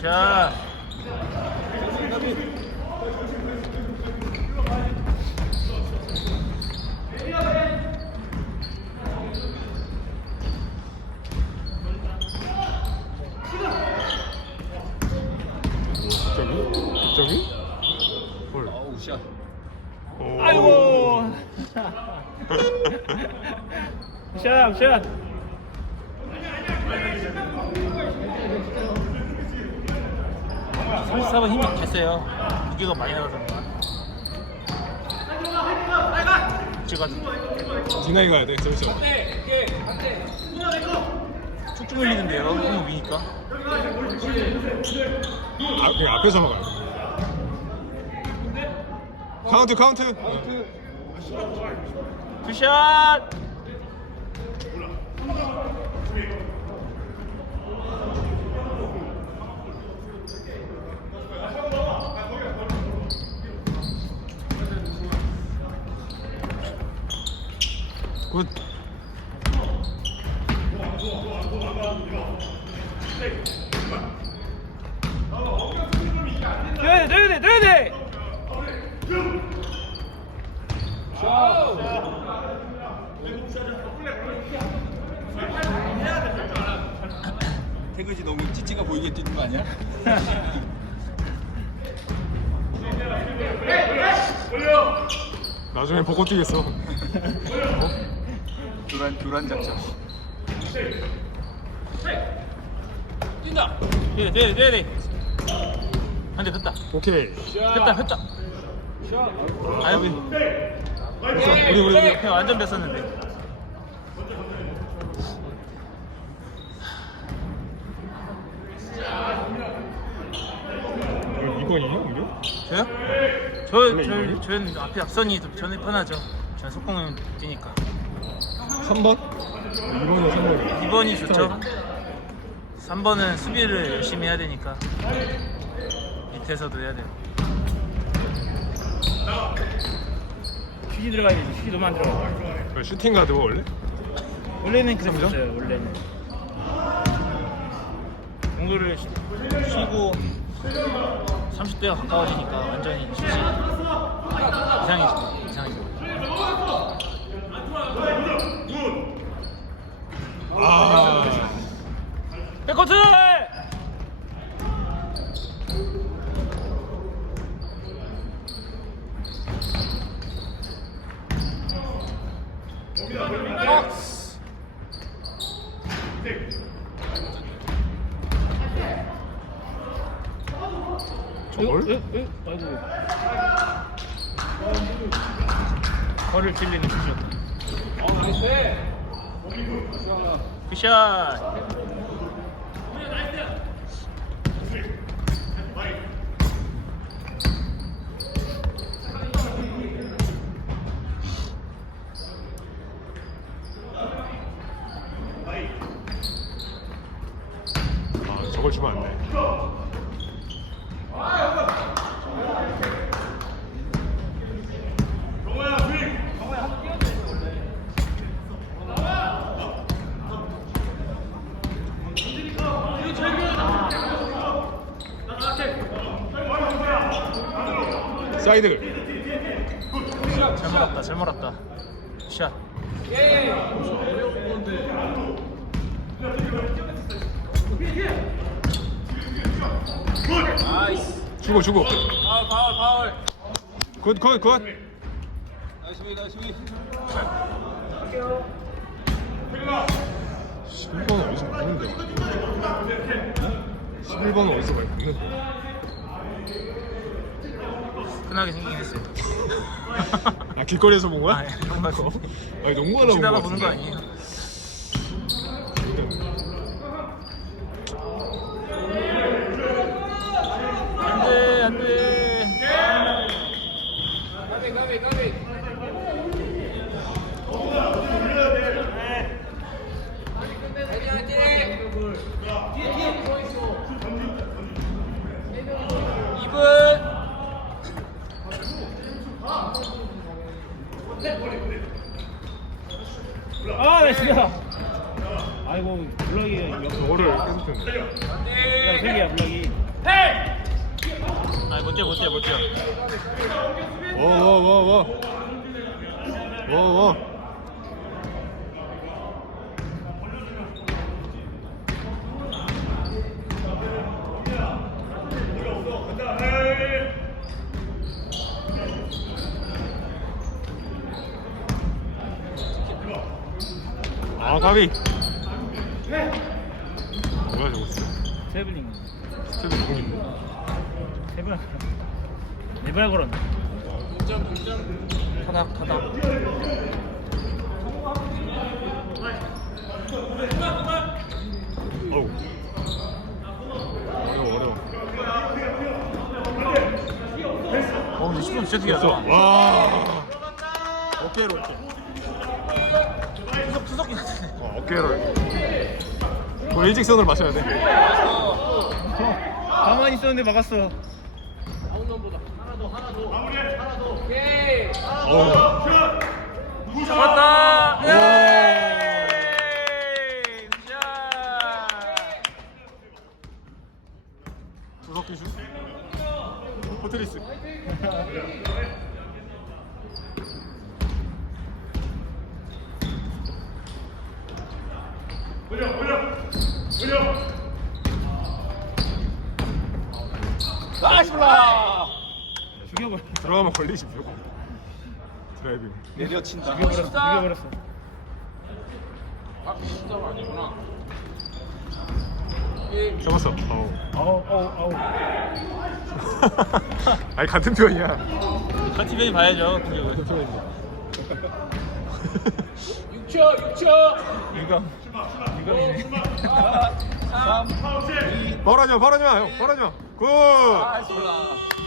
자. 갑자기? 헐. 아우 샷. 아이고. 샷. 34번 힘이 됐어요. 무게가 많이 나가던가. 찍어가지고. 디나이 가야 돼. 잠시만. 쭉쭉 밀리는데요. 너무 위니까. 그냥 앞에서 막아요. 카운트. 굿샷. 굿. 넣어야 돼. 태그지 너무 찌찌가 보이게 뛰는 거 아니야? 나중에 보고 뛰겠어. 교란 작전. 뛴다. 돼. 한 대 폈다. 오케이. 폈다. 아이고. 우리 그냥 완전 뺐었는데. 이거 2번이냐? 이거? 저요? 저는 앞에 앞선이 저는 편하죠. 저는 속공은 뛰니까. 3번? 2번이야 3번이야. 2번이 좋죠. 3번은 수비를 열심히 해야 되니까 밑에서도 해야 돼요. 퀴기 들어가야 되지. 퀴기 너무 안 들어가. 슈팅 가드 원래? 원래는 그랬었어요. 원래는 공도를 쉬고 30대가 가까워지니까 완전히 이상해지고. 아. 백코트! 저걸? 아이고. 거를 찔리는 굿샷. 굿샷. 아 저걸 주면 안 돼. 사이드. 잘 몰았다. 샷. 주고. 파울. 굿. 나이스 미. 11번은 어디서 봤는데? 11번은 어디서 많이 봤는데? 흔하게 생기긴 했어요. 아 길거리에서 본 거야? 아, 그런 거 같은데. 아니 농구하다 본 치다가 거 보는 거 같은데. 아니에요? 안 돼. 가비. 아이고 블럭이 저거를 계속 쳤네. 세 개야 블럭이. 아니 못 뛰어. 와. 아, 가비. 뭐야 저거 진짜. 세블링. 스텝이 누군데? 세블링. 네발 걸었네. 타닥. 어우. 어려워. 근데 10분 진짜 특이하다. 와. 어깨로 이렇게. 투석기 같은데. 어깨로. 뭐 일직선으로 마셔야 돼. 가만히 있었는데 막았어. 어우. 잡았다. 오. 두석기 슛. 포트리스. 아쉽다. 죽여버려. 들어가면 걸리지 무조건. 드라이빙. 내려친다. 죽여버렸어. 아, 진짜 아니구나. 잡았어. 아우. 아니 같은 편이야. 같은 편이 봐야죠. 공격을. 같은 편인데. 6초. 유감이네. 3, 2. 바라냐 형 바라냐 굿. 아쉽다.